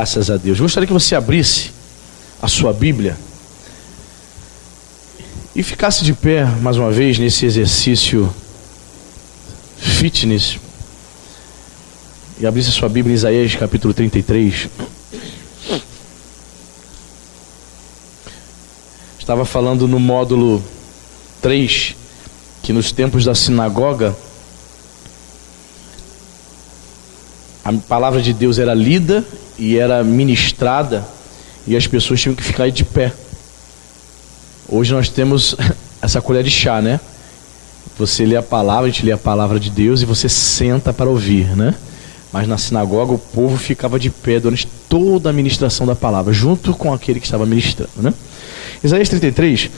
Graças a Deus. Gostaria que você abrisse a sua Bíblia e ficasse de pé mais uma vez nesse exercício fitness. E abrisse a sua Bíblia em Isaías capítulo 33. Estava falando no módulo 3 que nos tempos da sinagoga a palavra de Deus era lida e era ministrada e as pessoas tinham que ficar de pé. Hoje nós temos essa colher de chá, né? Você lê a palavra, a gente lê a palavra de Deus e você senta para ouvir, né? Mas na sinagoga o povo ficava de pé durante toda a ministração da palavra, junto com aquele que estava ministrando, né? Isaías 33,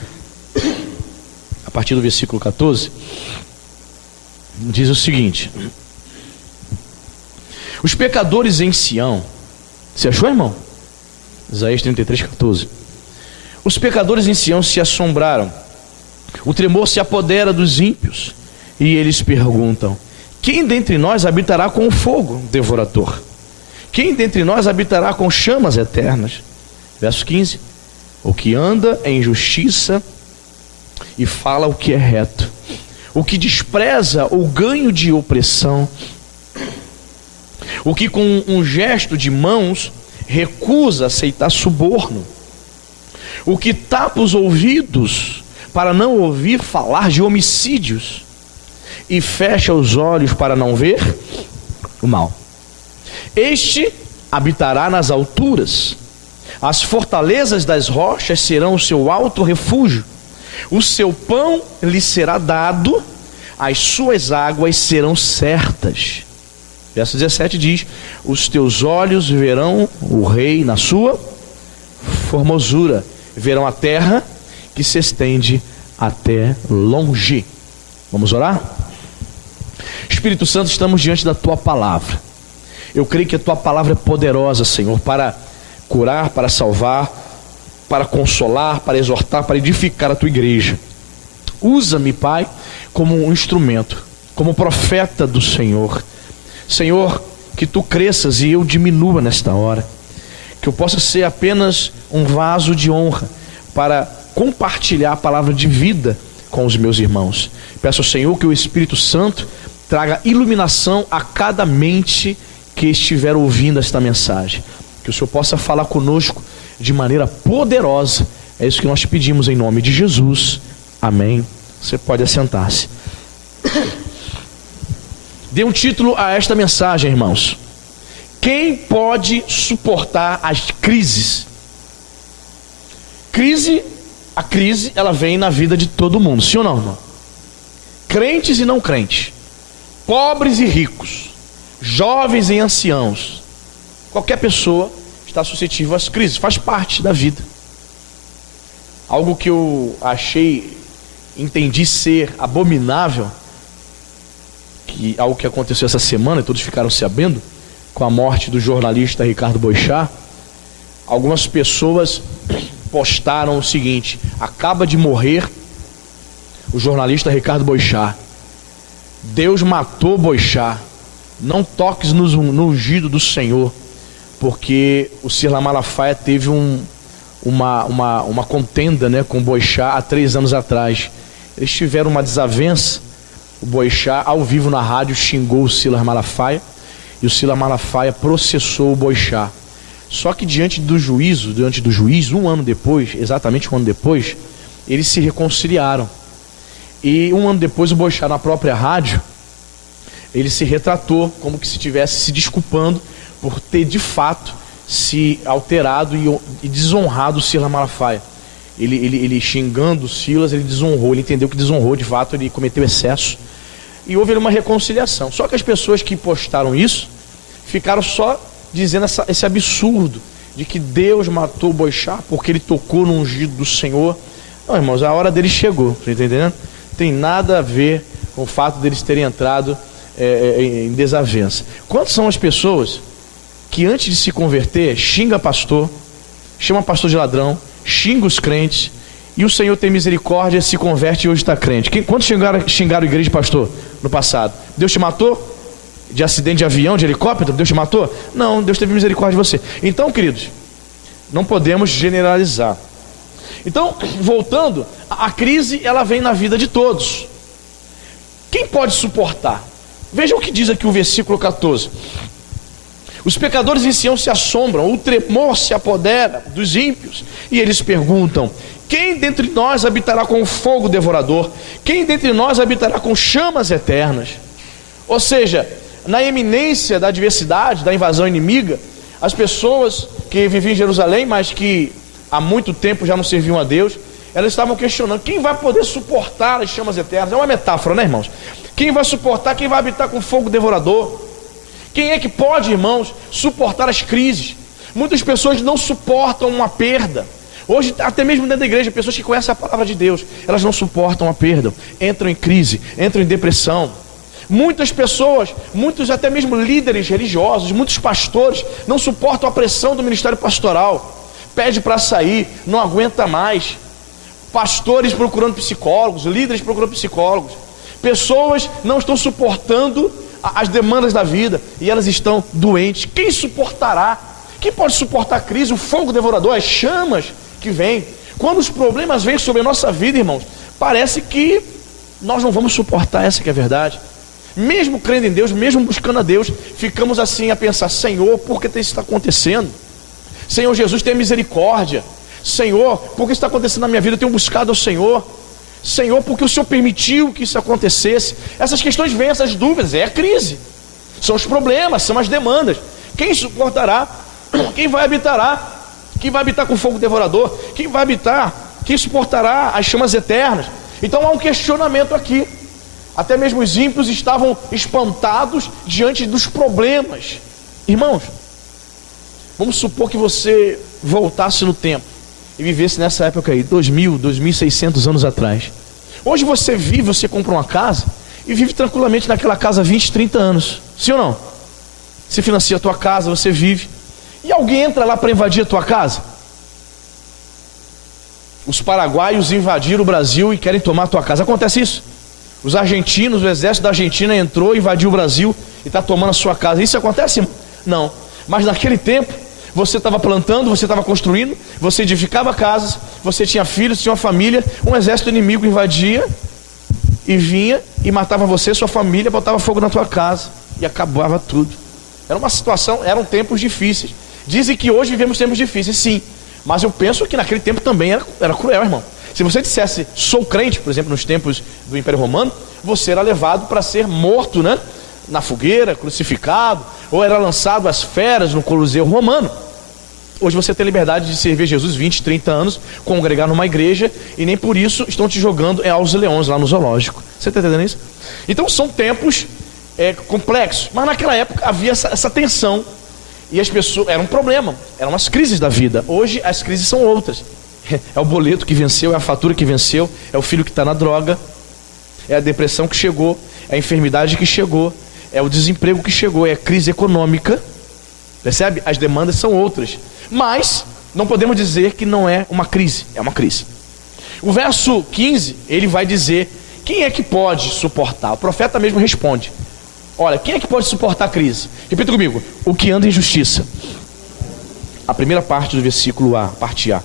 a partir do versículo 14, diz o seguinte: os pecadores em Sião, você achou, irmão? Isaías 33, 14. Os pecadores em Sião se assombraram, o tremor se apodera dos ímpios, e eles perguntam: quem dentre nós habitará com o fogo devorador? Quem dentre nós habitará com chamas eternas? Verso 15: o que anda em justiça e fala o que é reto, o que despreza o ganho de opressão, o que com um gesto de mãos recusa aceitar suborno, o que tapa os ouvidos para não ouvir falar de homicídios e fecha os olhos para não ver o mal. Este habitará nas alturas, as fortalezas das rochas serão o seu alto refúgio, o seu pão lhe será dado, as suas águas serão certas. Verso 17 diz: os teus olhos verão o rei na sua formosura, verão a terra que se estende até longe. Vamos orar? Espírito Santo, estamos diante da tua palavra. Eu creio que a tua palavra é poderosa, Senhor, para curar, para salvar, para consolar, para exortar, para edificar a tua igreja. Usa-me, Pai, como um instrumento, como profeta do Senhor. Senhor, que tu cresças e eu diminua nesta hora, que eu possa ser apenas um vaso de honra para compartilhar a palavra de vida com os meus irmãos. Peço ao Senhor que o Espírito Santo traga iluminação a cada mente que estiver ouvindo esta mensagem, que o Senhor possa falar conosco de maneira poderosa. É isso que nós te pedimos em nome de Jesus, amém. Você pode assentar-se. Dê um título a esta mensagem, irmãos: quem pode suportar as crises? A crise, ela vem na vida de todo mundo, sim ou não, irmão? Crentes e não crentes, pobres e ricos, jovens e anciãos, qualquer pessoa está suscetível às crises, faz parte da vida. Algo que eu entendi ser abominável, algo que aconteceu essa semana e todos ficaram sabendo, com a morte do jornalista Ricardo Boixá. Algumas pessoas postaram o seguinte: acaba de morrer o jornalista Ricardo Boixá, Deus matou Boixá, não toques no ungido do Senhor, porque o Sila Malafaia teve uma contenda, né, com Boixá há 3 anos atrás. Eles tiveram uma desavença. O Boixá, ao vivo na rádio, xingou o Silas Malafaia e o Silas Malafaia processou o Boixá. Só que diante do juiz, exatamente um ano depois, eles se reconciliaram. E 1 ano depois, o Boixá, na própria rádio, ele se retratou como que se estivesse se desculpando por ter de fato se alterado e desonrado o Silas Malafaia. Ele xingando o Silas, ele desonrou, ele entendeu que desonrou, de fato ele cometeu excesso. E houve uma reconciliação. Só que as pessoas que postaram isso ficaram só dizendo esse absurdo de que Deus matou o Boixá porque ele tocou no ungido do Senhor. Não, irmãos, a hora dele chegou, você está entendendo? Tem nada a ver com o fato deles terem entrado em desavença. Quantas são as pessoas que antes de se converter xinga pastor, chama pastor de ladrão, xinga os crentes, e o Senhor tem misericórdia, se converte e hoje está crente? Quantos xingaram a igreja de pastor no passado? Deus te matou? de acidente de avião, de helicóptero, Deus te matou? Não, Deus teve misericórdia de você. Então, queridos, não podemos generalizar. Então, voltando, a crise ela vem na vida de todos. Quem pode suportar? Veja o que diz aqui o versículo 14. Os pecadores em Sião se assombram, o tremor se apodera dos ímpios, e eles perguntam: quem dentre nós habitará com fogo devorador? Quem dentre nós habitará com chamas eternas? Ou seja, na iminência da adversidade, da invasão inimiga, as pessoas que viviam em Jerusalém, mas que há muito tempo já não serviam a Deus, elas estavam questionando: quem vai poder suportar as chamas eternas? É uma metáfora, né, irmãos? Quem vai suportar, quem vai habitar com fogo devorador? Quem é que pode, irmãos, suportar as crises? Muitas pessoas não suportam uma perda. Hoje, até mesmo dentro da igreja, pessoas que conhecem a palavra de Deus, elas não suportam a perda, entram em crise, entram em depressão. Muitas pessoas, muitos até mesmo líderes religiosos, muitos pastores, não suportam a pressão do ministério pastoral. Pede para sair, não aguenta mais. Pastores procurando psicólogos, líderes procurando psicólogos. Pessoas não estão suportando as demandas da vida e elas estão doentes. Quem suportará? Quem pode suportar a crise, o fogo devorador, as chamas que vêm? Quando os problemas vêm sobre a nossa vida, irmãos, parece que nós não vamos suportar, essa que é a verdade. Mesmo crendo em Deus, mesmo buscando a Deus, ficamos assim a pensar: Senhor, por que isso está acontecendo? Senhor Jesus, tenha misericórdia. Senhor, por que isso está acontecendo na minha vida? Eu tenho buscado ao Senhor. Senhor, porque o Senhor permitiu que isso acontecesse? Essas questões vêm, essas dúvidas, é a crise, são os problemas, são as demandas. Quem suportará? Quem vai habitará? Quem vai habitar com fogo devorador? Quem vai habitar? Quem suportará as chamas eternas? Então há um questionamento aqui. Até mesmo os ímpios estavam espantados diante dos problemas. Irmãos, vamos supor que você voltasse no tempo e vivesse nessa época aí, 2000, 2600 anos atrás. Hoje você vive, você compra uma casa e vive tranquilamente naquela casa 20, 30 anos. Sim ou não? Você financia a tua casa, você vive. E alguém entra lá para invadir a tua casa? Os paraguaios invadiram o Brasil e querem tomar a tua casa. Acontece isso? Os argentinos, o exército da Argentina entrou, invadiu o Brasil e está tomando a sua casa. Isso acontece? Não. Mas naquele tempo, você estava plantando, você estava construindo, você edificava casas, você tinha filhos, tinha uma família, um exército inimigo invadia e vinha e matava você, sua família, botava fogo na tua casa e acabava tudo. Era uma situação, eram tempos difíceis. Dizem que hoje vivemos tempos difíceis, sim, mas eu penso que naquele tempo também era cruel, irmão. Se você dissesse sou crente, por exemplo, nos tempos do Império Romano, você era levado para ser morto, né? Na fogueira, crucificado, ou era lançado às feras no Coliseu Romano. Hoje você tem liberdade de servir Jesus 20, 30 anos, congregar numa igreja, e nem por isso estão te jogando aos leões lá no zoológico. Você está entendendo isso? Então são tempos complexos, mas naquela época havia essa tensão, e as pessoas, era um problema, eram as crises da vida. Hoje as crises são outras. É o boleto que venceu, é a fatura que venceu, é o filho que está na droga, é a depressão que chegou, é a enfermidade que chegou, é o desemprego que chegou, é a crise econômica. Percebe? As demandas são outras. Mas não podemos dizer que não é uma crise, é uma crise. O verso 15, ele vai dizer: quem é que pode suportar? O profeta mesmo responde: olha, quem é que pode suportar a crise? Repita comigo: o que anda em justiça. A primeira parte do versículo A, parte A.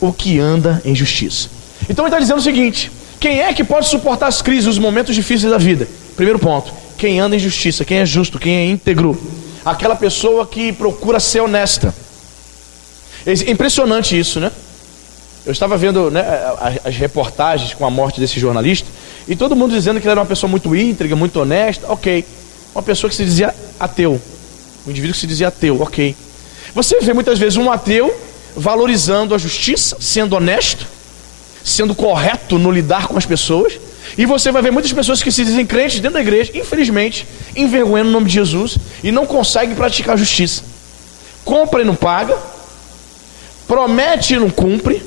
O que anda em justiça. Então ele está dizendo o seguinte: quem é que pode suportar as crises, os momentos difíceis da vida? Primeiro ponto: quem anda em justiça, quem é justo, quem é íntegro. Aquela pessoa que procura ser honesta. É impressionante isso, né? Eu estava vendo, né, as reportagens com a morte desse jornalista, e todo mundo dizendo que ele era uma pessoa muito íntegra, muito honesta. Ok. Uma pessoa que se dizia ateu, um indivíduo que se dizia ateu. Ok. Você vê muitas vezes um ateu valorizando a justiça, sendo honesto, sendo correto no lidar com as pessoas, e você vai ver muitas pessoas que se dizem crentes dentro da igreja, infelizmente, envergonhando o nome de Jesus e não conseguem praticar a justiça. Compra e não paga, promete e não cumpre,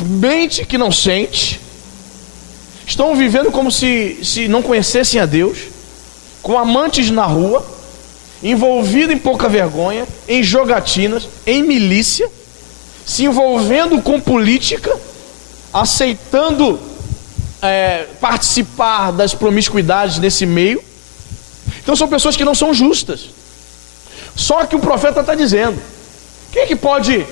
mente que não sente, estão vivendo como se não conhecessem a Deus, com amantes na rua, envolvido em pouca vergonha, em jogatinas, em milícia, se envolvendo com política, aceitando participar das promiscuidades nesse meio. Então são pessoas que não são justas. Só que o profeta está dizendo: quem é que pode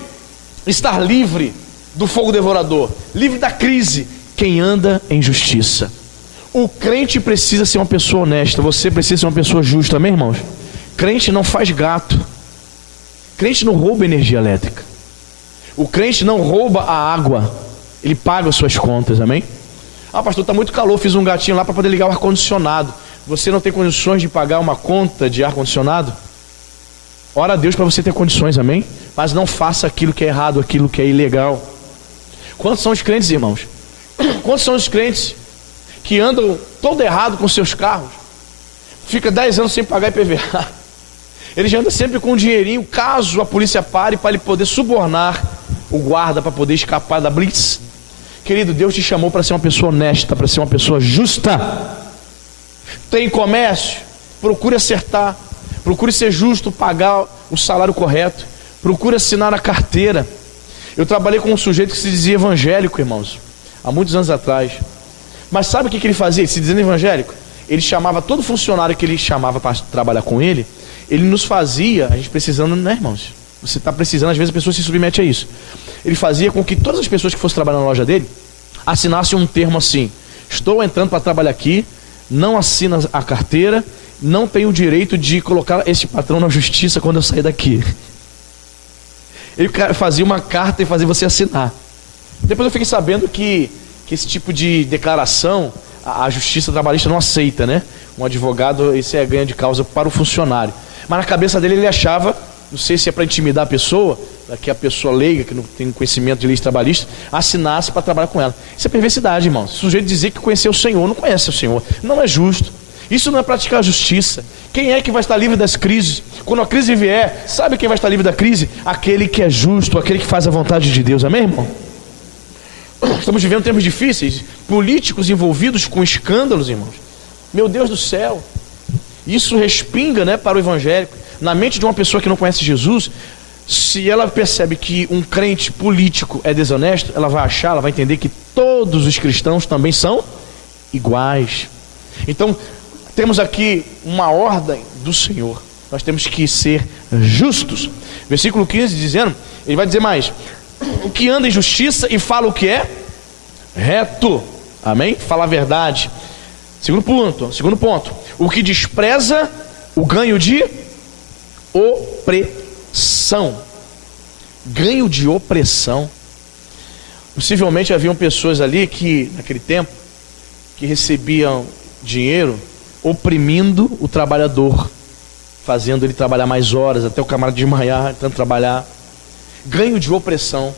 estar livre do fogo devorador, livre da crise? Quem anda em justiça. O crente precisa ser uma pessoa honesta, você precisa ser uma pessoa justa, amém, irmãos? Crente não faz gato, crente não rouba energia elétrica, o crente não rouba a água, ele paga as suas contas, amém? Ah, pastor, está muito calor, fiz um gatinho lá para poder ligar o ar-condicionado. Você não tem condições de pagar uma conta de ar-condicionado? Ora a Deus para você ter condições, amém? Mas não faça aquilo que é errado, aquilo que é ilegal. Quantos são os crentes, irmãos? Quantos são os crentes que andam todo errado com seus carros? Fica 10 anos sem pagar IPVA. Ele já anda sempre com um dinheirinho, caso a polícia pare, para ele poder subornar o guarda, para poder escapar da blitz. Querido, Deus te chamou para ser uma pessoa honesta, para ser uma pessoa justa. Tem comércio? Procure acertar. Procure ser justo, pagar o salário correto. Procure assinar a carteira. Eu trabalhei com um sujeito que se dizia evangélico, irmãos, há muitos anos atrás. Mas sabe o que ele fazia? Ele se dizendo evangélico, ele chamava todo funcionário que ele chamava para trabalhar com ele nos fazia, a gente precisando, né, irmãos? Você está precisando, às vezes a pessoa se submete a isso. Ele fazia com que todas as pessoas que fossem trabalhar na loja dele assinassem um termo assim: estou entrando para trabalhar aqui, não assina a carteira, não tenho o direito de colocar esse patrão na justiça quando eu sair daqui. Ele fazia uma carta e fazia você assinar. Depois eu fiquei sabendo que esse tipo de declaração a justiça trabalhista não aceita, né? Um advogado, isso é ganho de causa para o funcionário. Mas na cabeça dele ele achava, não sei se é para intimidar a pessoa, para que a pessoa leiga, que não tem conhecimento de leis trabalhistas, assinasse para trabalhar com ela. Isso é perversidade, irmão. O sujeito dizer que conheceu o Senhor, não conhece o Senhor. Não é justo. Isso não é praticar a justiça. Quem é que vai estar livre das crises? Quando a crise vier, sabe quem vai estar livre da crise? Aquele que é justo, aquele que faz a vontade de Deus, amém, irmão? Estamos vivendo tempos difíceis, políticos envolvidos com escândalos, irmãos. Meu Deus do céu. Isso respinga, né, para o evangélico. Na mente de uma pessoa que não conhece Jesus, se ela percebe que um crente político é desonesto, ela vai achar, ela vai entender que todos os cristãos também são iguais. Então, temos aqui uma ordem do Senhor. Nós temos que ser justos. Versículo 15 dizendo, ele vai dizer mais: o que anda em justiça e fala o que é reto. Amém? Fala a verdade. Segundo ponto. O que despreza o ganho de opressão. Ganho de opressão. Possivelmente haviam pessoas ali que, naquele tempo, que recebiam dinheiro oprimindo o trabalhador, fazendo ele trabalhar mais horas, até o camarada desmaiar, tanto trabalhar. Ganho de opressão.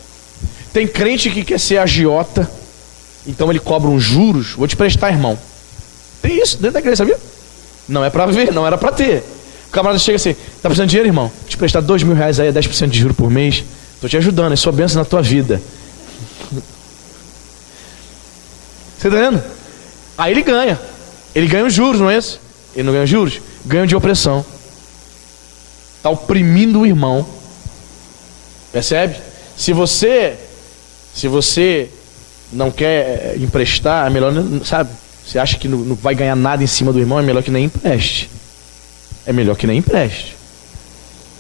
Tem crente que quer ser agiota, então ele cobra uns juros. Vou te prestar, irmão. Tem isso dentro da igreja, sabia? Não é para ver, não era para ter. O camarada chega assim: tá precisando de dinheiro, irmão? Vou te prestar R$2.000 aí, 10% de juros por mês. Estou te ajudando, é sua bênção na tua vida. Você tá vendo? Aí ele ganha os juros, não é isso? Ele não ganha os juros? Ganho de opressão. Está oprimindo o irmão. Percebe? Se você não quer emprestar, é melhor, sabe? Você acha que não vai ganhar nada em cima do irmão, é melhor que nem empreste. É melhor que nem empreste.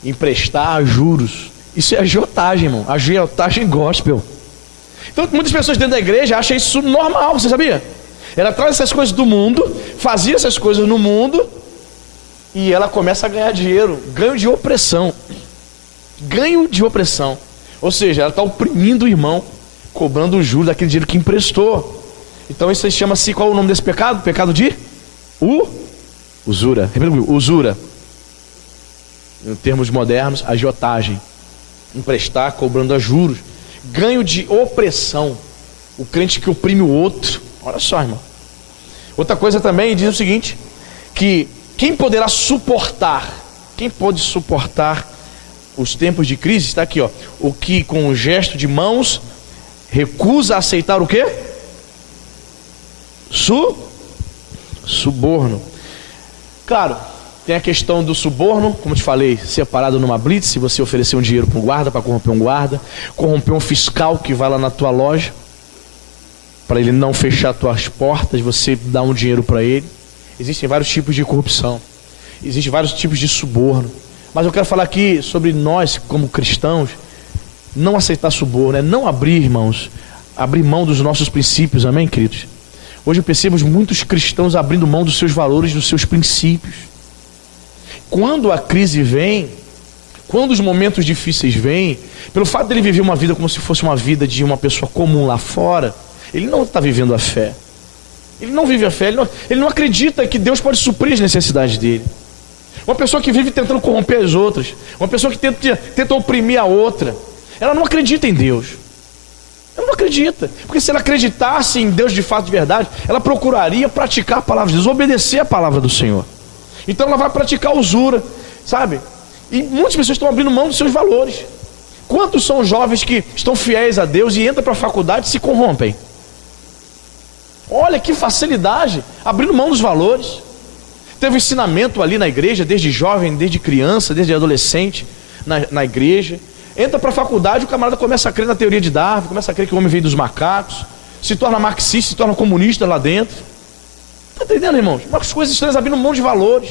Emprestar a juros, isso é agiotagem, irmão. Agiotagem gospel. Então muitas pessoas dentro da igreja acham isso normal, você sabia? Ela traz essas coisas do mundo, fazia essas coisas no mundo, e ela começa a ganhar dinheiro. Ganho de opressão. Ganho de opressão. Ou seja, ela está oprimindo o irmão, cobrando o juros daquele dinheiro que emprestou. Então isso chama-se, qual é o nome desse pecado? Pecado de usura. Repita comigo: usura. Em termos modernos, agiotagem. Emprestar, cobrando a juros. Ganho de opressão. O crente que oprime o outro. Olha só, irmão. Outra coisa também diz o seguinte: que quem poderá suportar? Quem pode suportar os tempos de crise? Está aqui, ó. O que com um gesto de mãos recusa aceitar o quê? Suborno. Claro, tem a questão do suborno, como te falei, separado numa blitz. Se você oferecer um dinheiro para um guarda, para corromper um guarda, corromper um fiscal que vai lá na tua loja, para ele não fechar tuas portas, você dá um dinheiro para ele. Existem vários tipos de corrupção. Existem vários tipos de suborno. Mas eu quero falar aqui sobre nós, como cristãos, não aceitar suborno, não abrir, irmãos, abrir mão dos nossos princípios, amém, queridos? Hoje eu percebo muitos cristãos abrindo mão dos seus valores, dos seus princípios. Quando a crise vem, quando os momentos difíceis vêm, pelo fato dele viver uma vida como se fosse uma vida de uma pessoa comum lá fora, ele não está vivendo a fé. Ele não vive a fé, ele não acredita que Deus pode suprir as necessidades dele. Uma pessoa que vive tentando corromper as outras, uma pessoa que tenta oprimir a outra, ela não acredita em Deus. Ela não acredita, porque se ela acreditasse em Deus de fato, de verdade, ela procuraria praticar a palavra de Deus, obedecer a palavra do Senhor. Então ela vai praticar usura, sabe? E muitas pessoas estão abrindo mão dos seus valores. Quantos são jovens que estão fiéis a Deus e entram para a faculdade e se corrompem? Olha que facilidade, abrindo mão dos valores. Teve um ensinamento ali na igreja, desde jovem, desde criança, desde adolescente, na igreja. Entra para a faculdade, o camarada começa a crer na teoria de Darwin, começa a crer que o homem veio dos macacos, se torna marxista, se torna comunista lá dentro. Está entendendo, irmãos? Umas coisas estranhas, abrindo mão de valores,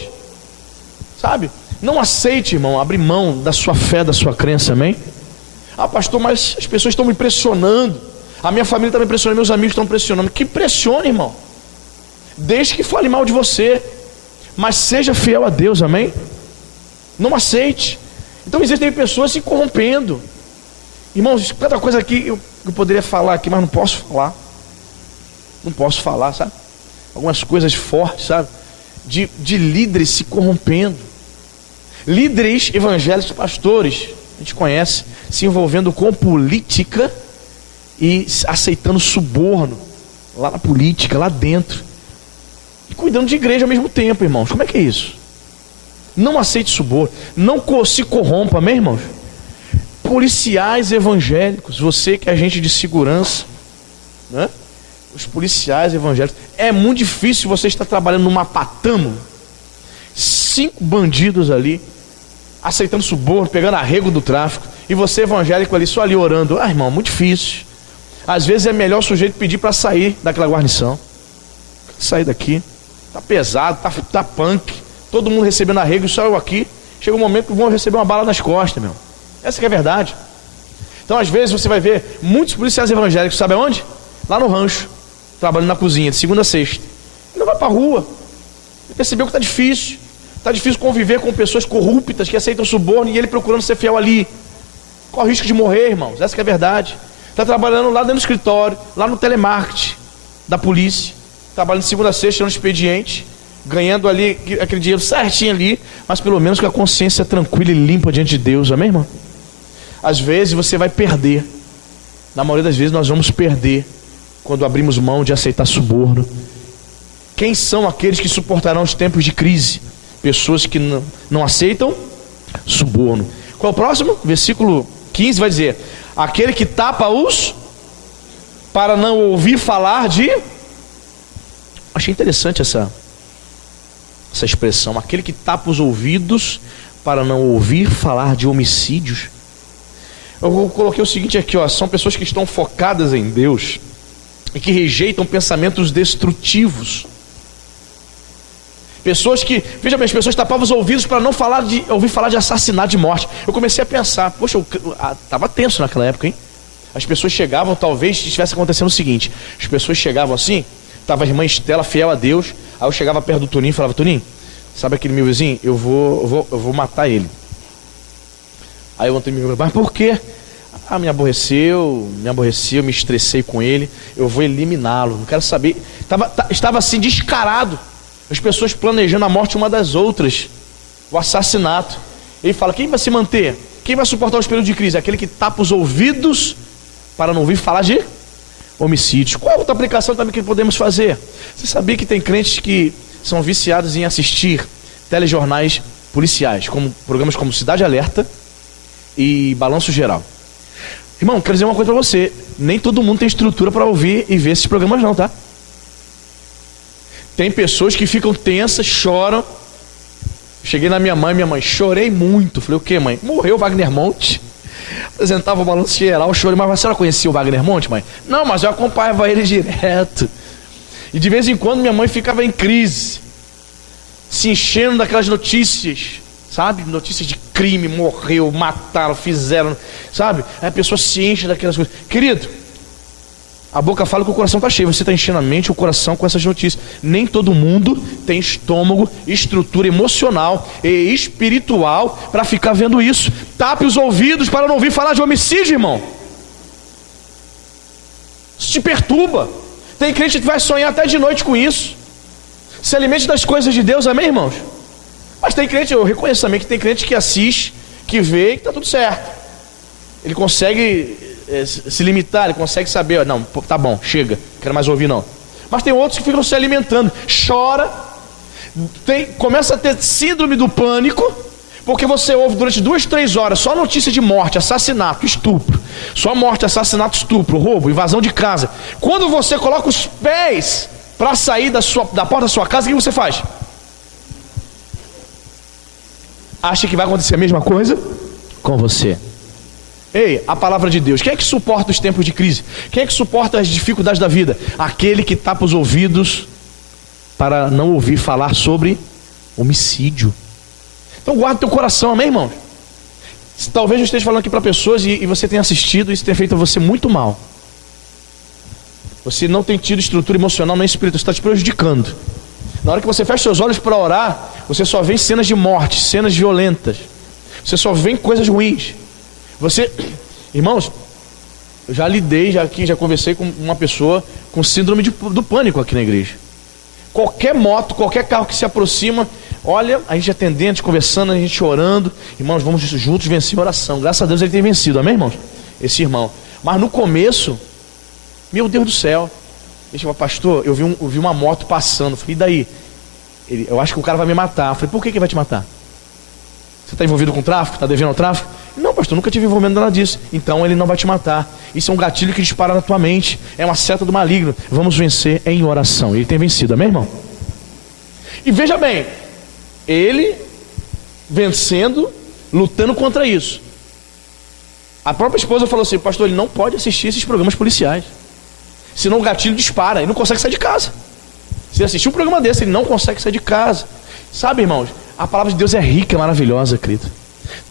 sabe? Não aceite, irmão, abrir mão da sua fé, da sua crença, amém? Ah, pastor, mas as pessoas estão me pressionando, a minha família está me pressionando, meus amigos estão me pressionando. Que pressione, irmão. Deixe que fale mal de você, mas seja fiel a Deus, amém? Não aceite. Então existem pessoas se corrompendo. Irmãos, cada coisa aqui eu poderia falar aqui, mas não posso falar. Não posso falar, sabe? Algumas coisas fortes, sabe? De líderes se corrompendo. Líderes evangélicos, pastores, a gente conhece, se envolvendo com política e aceitando suborno lá na política, lá dentro. E cuidando de igreja ao mesmo tempo, irmãos. Como é que é isso? Não aceite suborno, não se corrompa, amém, irmãos? Policiais evangélicos, você que é agente de segurança, né? Os policiais evangélicos, é muito difícil você estar trabalhando numa patamo, 5 bandidos ali, aceitando suborno, pegando arrego do tráfico, e você evangélico ali, só ali orando. Ah, irmão, muito difícil. Às vezes é melhor o sujeito pedir para sair daquela guarnição. Sair daqui, tá pesado, tá punk, todo mundo recebendo arrego, só eu aqui. Chega um momento que vão receber uma bala nas costas, meu. Essa que é a verdade. Então às vezes você vai ver muitos policiais evangélicos, sabe aonde? Lá no rancho, trabalhando na cozinha, de segunda a sexta. Ele não vai pra rua. Ele percebeu que tá difícil conviver com pessoas corruptas que aceitam suborno, e ele procurando ser fiel ali. Corre o risco de morrer, irmãos, essa que é a verdade. Está trabalhando lá dentro do escritório, lá no telemarketing da polícia, trabalhando de segunda a sexta no expediente, ganhando ali aquele dinheiro certinho ali, mas pelo menos com a consciência tranquila e limpa diante de Deus, amém, irmão? Às vezes você vai perder, na maioria das vezes nós vamos perder quando abrimos mão de aceitar suborno. Quem são aqueles que suportarão os tempos de crise? Pessoas que não aceitam suborno. Qual é o próximo? Versículo 15 vai dizer: aquele que tapa os para não ouvir falar de... Achei interessante essa expressão. Aquele que tapa os ouvidos para não ouvir falar de homicídios. Eu coloquei o seguinte aqui, ó, são pessoas que estão focadas em Deus e que rejeitam pensamentos destrutivos. Pessoas que, veja bem, as pessoas tapavam os ouvidos para não ouvir falar de assassinato, de morte. Eu comecei a pensar, poxa, estava tenso naquela época, hein? As pessoas chegavam, talvez estivesse acontecendo o seguinte: as pessoas chegavam assim, estava a irmã Estela fiel a Deus, aí eu chegava perto do Toninho e falava: Toninho, sabe aquele meu vizinho? Eu vou matar ele. Aí o Antônio me falou: mas por quê? Ah, me aborreceu, me estressei com ele, eu vou eliminá-lo, não quero saber. Estava assim, descarado. As pessoas planejando a morte uma das outras, o assassinato. Ele fala: quem vai se manter? Quem vai suportar os períodos de crise? Aquele que tapa os ouvidos para não ouvir falar de homicídios. Qual é a outra aplicação também que podemos fazer? Você sabia que tem crentes que são viciados em assistir telejornais policiais, como programas como Cidade Alerta e Balanço Geral? Irmão, quero dizer uma coisa para você: nem todo mundo tem estrutura para ouvir e ver esses programas não, tá? Tem pessoas que ficam tensas, choram. Cheguei na minha mãe, chorei muito. Falei: o que, mãe? Morreu o Wagner Monte. Apresentava o Balanço Geral, chorei. Mas a senhora conhecia o Wagner Monte, mãe? Não, mas eu acompanhava ele direto. E de vez em quando minha mãe ficava em crise. se enchendo daquelas notícias, sabe? Notícias de crime, morreu, mataram, fizeram, sabe? Aí a pessoa se enche daquelas coisas. Querido, a boca fala que o coração está cheio. Você está enchendo a mente, o coração com essas notícias. Nem todo mundo tem estômago, estrutura emocional e espiritual para ficar vendo isso. Tape os ouvidos para não ouvir falar de homicídio, irmão. Isso te perturba. Tem crente que vai sonhar até de noite com isso. Se alimente das coisas de Deus, amém, irmãos? Mas tem crente, eu reconheço também que tem crente que assiste, que vê e que está tudo certo. Ele consegue se limitar, ele consegue saber, não, tá bom, chega, não quero mais ouvir não. Mas tem outros que ficam se alimentando, chora, começa a ter síndrome do pânico, porque você ouve durante 2, 3 horas só notícia de morte, assassinato, estupro, só morte, assassinato, estupro, roubo, invasão de casa. Quando você coloca os pés para sair da porta da sua casa, o que você faz? Acha que vai acontecer a mesma coisa com você? Ei, a palavra de Deus. Quem é que suporta os tempos de crise? Quem é que suporta as dificuldades da vida? Aquele que tapa os ouvidos para não ouvir falar sobre homicídio. Então guarda teu coração, amém, irmão? Talvez eu esteja falando aqui para pessoas e você tenha assistido e isso tenha feito a você muito mal. Você não tem tido estrutura emocional nem espiritual, você está te prejudicando. Na hora que você fecha seus olhos para orar, você só vê cenas de morte, cenas violentas. Você só vê coisas ruins. Irmãos, eu já lidei, já conversei com uma pessoa com síndrome do pânico aqui na igreja. Qualquer moto, qualquer carro que se aproxima, olha, a gente atendendo, a gente conversando, a gente orando. Irmãos, vamos juntos vencer a oração. Graças a Deus ele tem vencido, amém, irmãos? Esse irmão. Mas no começo, meu Deus do céu, deixa eu falar, pastor, eu vi uma moto passando. Eu falei, e daí? Eu acho que o cara vai me matar. Eu falei, por que ele vai te matar? Você está envolvido com tráfico? Está devendo ao tráfico? Não, pastor, nunca tive envolvimento nada disso. Então ele não vai te matar. Isso é um gatilho que dispara na tua mente. É uma seta do maligno. Vamos vencer em oração. Ele tem vencido, amém, irmão? E veja bem, ele vencendo, lutando contra isso. A própria esposa falou assim, pastor, ele não pode assistir esses programas policiais. Senão o gatilho dispara, ele não consegue sair de casa. Se assistir um programa desse, ele não consegue sair de casa. Sabe, irmãos, a palavra de Deus é rica, é maravilhosa, querido.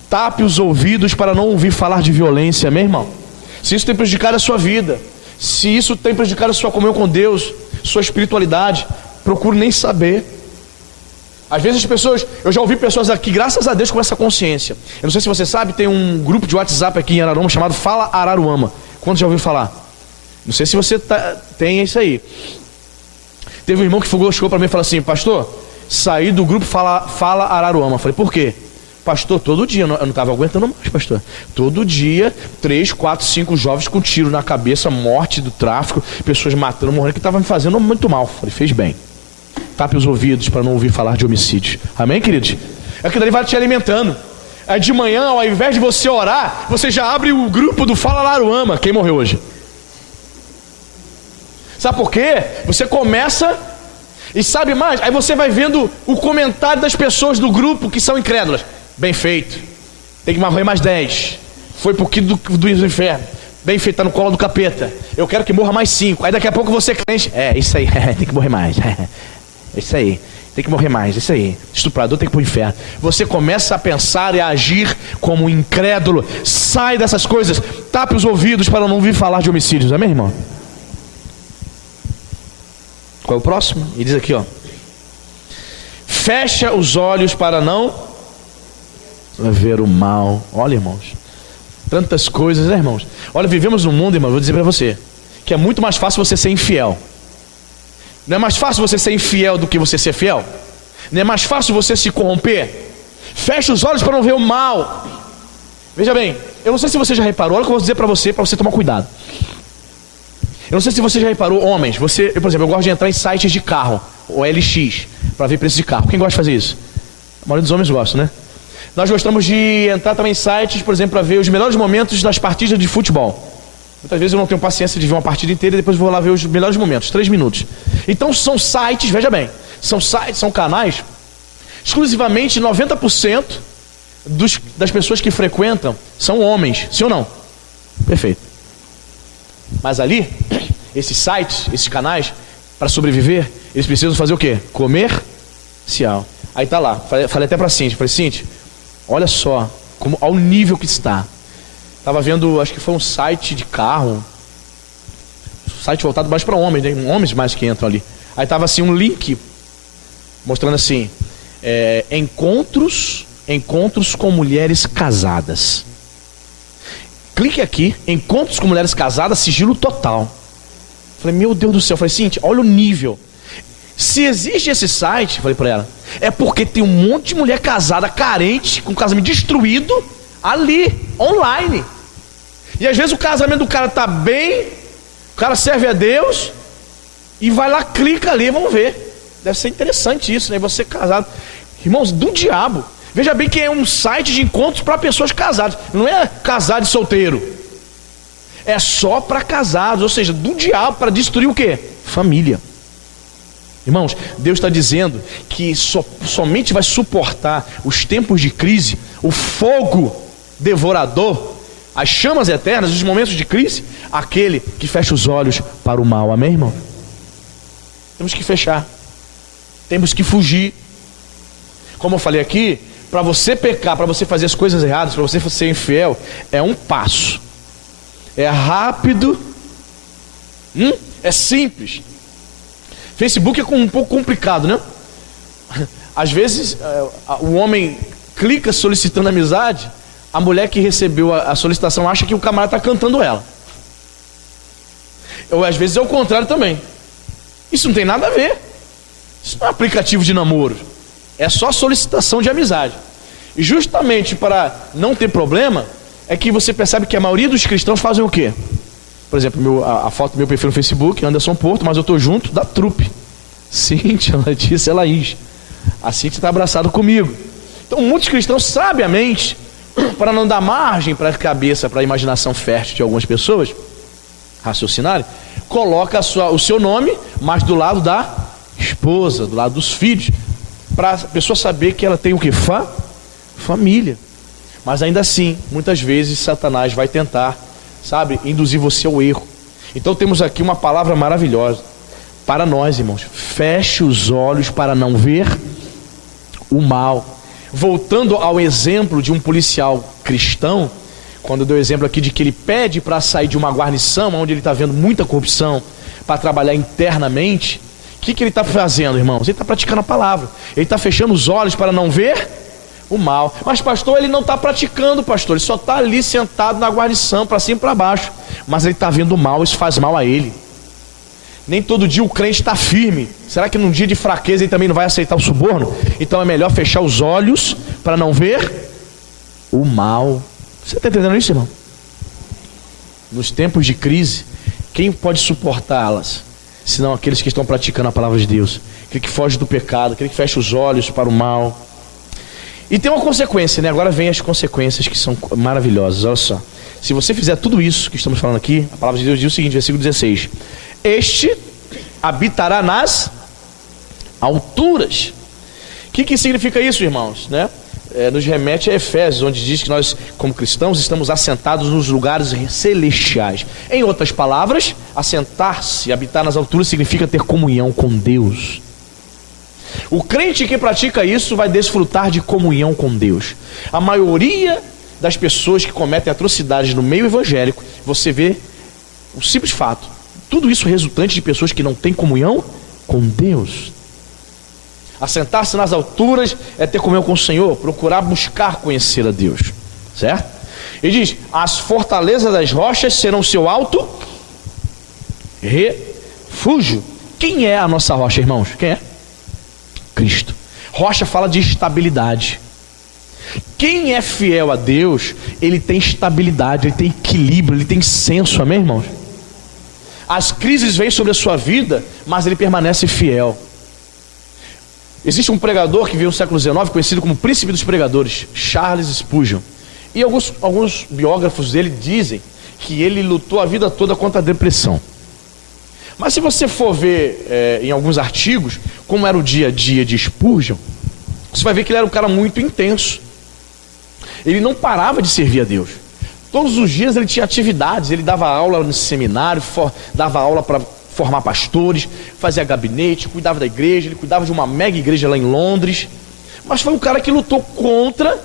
Tape os ouvidos para não ouvir falar de violência, meu irmão. Se isso tem prejudicado a sua vida, se isso tem prejudicado a sua comunhão com Deus, sua espiritualidade, procure nem saber. Às vezes as pessoas, eu já ouvi pessoas aqui, graças a Deus, com essa consciência. Eu não sei se você sabe, tem um grupo de WhatsApp aqui em Araruama chamado Fala Araruama. Quantos já ouviu falar? Não sei se você tem isso aí. Teve um irmão que chegou para mim e falou assim, pastor, saí do grupo Fala Araruama. Eu falei, por quê? Pastor, todo dia, eu não estava aguentando mais, pastor. Todo dia, 3, 4, 5 jovens com tiro na cabeça, morte do tráfico, pessoas matando, morrendo, que estavam me fazendo muito mal. Eu falei, fez bem. Tape os ouvidos para não ouvir falar de homicídios. Amém, queridos? É que daí vai te alimentando. Aí de manhã, ao invés de você orar, você já abre o grupo do Fala Araruama. Quem morreu hoje? Sabe por quê? Você começa e sabe mais. Aí você vai vendo o comentário das pessoas do grupo que são incrédulas. Bem feito. Tem que morrer mais 10. Foi pro quinto do inferno. Bem feito, tá no colo do capeta. Eu quero que morra mais 5. Aí daqui a pouco você crente. Isso aí, tem que morrer mais. Isso aí, tem que morrer mais. Isso aí, estuprador tem que ir pro inferno. Você começa a pensar e a agir como incrédulo. Sai dessas coisas. Tape os ouvidos para não ouvir falar de homicídios. Amém, irmão? Qual é o próximo? Ele diz aqui, ó. Fecha os olhos para não ver o mal. Olha, irmãos, tantas coisas, né, irmãos? Olha, vivemos num mundo, irmão, vou dizer para você, que é muito mais fácil você ser infiel. Não é mais fácil você ser infiel do que você ser fiel? Não é mais fácil você se corromper? Fecha os olhos para não ver o mal. Veja bem, eu não sei se você já reparou, olha o que eu vou dizer para você tomar cuidado. Eu não sei se você já reparou, homens, por exemplo, eu gosto de entrar em sites de carro, OLX, para ver preço de carro. Quem gosta de fazer isso? A maioria dos homens gosta, né? Nós gostamos de entrar também em sites, por exemplo, para ver os melhores momentos das partidas de futebol. Muitas vezes eu não tenho paciência de ver uma partida inteira e depois vou lá ver os melhores momentos, 3 minutos. Então são sites, veja bem, são canais, exclusivamente 90% das pessoas que frequentam são homens, sim ou não? Perfeito. Mas ali, esses sites, esses canais, para sobreviver, eles precisam fazer o quê? Comercial. Aí tá lá, falei até pra Cíntia, falei, Cíntia, olha só, ao nível que está. Tava vendo, acho que foi um site de carro, site voltado mais para homens, né? Homens mais que entram ali. Aí tava assim um link, mostrando assim, encontros com mulheres casadas. Clique aqui, encontros com mulheres casadas, sigilo total. Falei, meu Deus do céu, falei, Cíntia, olha o nível. Se existe esse site, falei pra ela, é porque tem um monte de mulher casada, carente, com casamento destruído, ali, online. E às vezes o casamento do cara tá bem, o cara serve a Deus, e vai lá, clica ali, vamos ver. Deve ser interessante isso, né? Você casado. Irmãos, do diabo. Veja bem que é um site de encontros para pessoas casadas. Não é casado e solteiro. É só para casados, ou seja, do diabo para destruir o quê? Família. Irmãos, Deus está dizendo que somente vai suportar os tempos de crise, o fogo devorador, as chamas eternas, os momentos de crise, aquele que fecha os olhos para o mal. Amém, irmão? Temos que fechar, temos que fugir. Como eu falei aqui, para você pecar, para você fazer as coisas erradas, para você ser infiel, é um passo. É rápido, é simples. Facebook é um pouco complicado, né? Às vezes o homem clica solicitando amizade, a mulher que recebeu a solicitação acha que o camarada está cantando ela. Ou às vezes é o contrário também. Isso não tem nada a ver. Isso não é aplicativo de namoro. É só solicitação de amizade. E justamente para não ter problema, é que você percebe que a maioria dos cristãos fazem o quê? Por exemplo, a foto do meu perfil no Facebook, Anderson Porto, mas eu estou junto da trupe. Cíntia, Letícia, Laís. A Cíntia está abraçada comigo. Então muitos cristãos, sabiamente, para não dar margem para a cabeça, para a imaginação fértil de algumas pessoas raciocinarem, coloca o seu nome, mas do lado da esposa, do lado dos filhos, para a pessoa saber que ela tem o que? Família. Mas ainda assim, muitas vezes Satanás vai tentar, sabe, induzir você ao erro. Então temos aqui uma palavra maravilhosa para nós, irmãos. Feche os olhos para não ver o mal. Voltando ao exemplo de um policial cristão, quando eu dei o exemplo aqui de que ele pede para sair de uma guarnição onde ele está vendo muita corrupção, para trabalhar internamente, o que ele está fazendo, irmãos? Ele está praticando a palavra. Ele está fechando os olhos para não ver o mal. Mas pastor, ele não está praticando, pastor. Ele só está ali sentado na guarnição, para cima e para baixo. Mas ele está vendo o mal, isso faz mal a ele. Nem todo dia o crente está firme. Será que num dia de fraqueza ele também não vai aceitar o suborno? Então é melhor fechar os olhos para não ver o mal. Você está entendendo isso, irmão? Nos tempos de crise, quem pode suportá-las? Senão aqueles que estão praticando a palavra de Deus. Aquele que foge do pecado, aquele que fecha os olhos para o mal. E tem uma consequência, né? Agora vem as consequências que são maravilhosas. Olha só. Se você fizer tudo isso que estamos falando aqui, a palavra de Deus diz o seguinte, versículo 16. Este habitará nas alturas. O que significa isso, irmãos? Né? Nos remete a Efésios, onde diz que nós, como cristãos, estamos assentados nos lugares celestiais. Em outras palavras, assentar-se, habitar nas alturas, significa ter comunhão com Deus. O crente que pratica isso vai desfrutar de comunhão com Deus. A maioria das pessoas que cometem atrocidades no meio evangélico, você vê o simples fato, tudo isso resultante de pessoas que não têm comunhão com Deus. Assentar-se nas alturas é ter comunhão com o Senhor, procurar buscar conhecer a Deus, certo? Ele diz, as fortalezas das rochas serão seu alto refúgio. Quem é a nossa rocha, irmãos? Quem é? Cristo. Rocha fala de estabilidade. Quem é fiel a Deus, ele tem estabilidade, ele tem equilíbrio, ele tem senso, amém, irmãos? As crises vêm sobre a sua vida, mas ele permanece fiel. Existe um pregador que veio no século XIX, conhecido como príncipe dos pregadores, Charles Spurgeon. E alguns biógrafos dele dizem que ele lutou a vida toda contra a depressão. Mas se você for ver em alguns artigos como era o dia a dia de Spurgeon, você vai ver que ele era um cara muito intenso. Ele não parava de servir a Deus. Todos os dias ele tinha atividades, ele dava aula no seminário, dava aula para formar pastores, fazia gabinete, cuidava da igreja, ele cuidava de uma mega igreja lá em Londres. mas foi um cara que lutou contra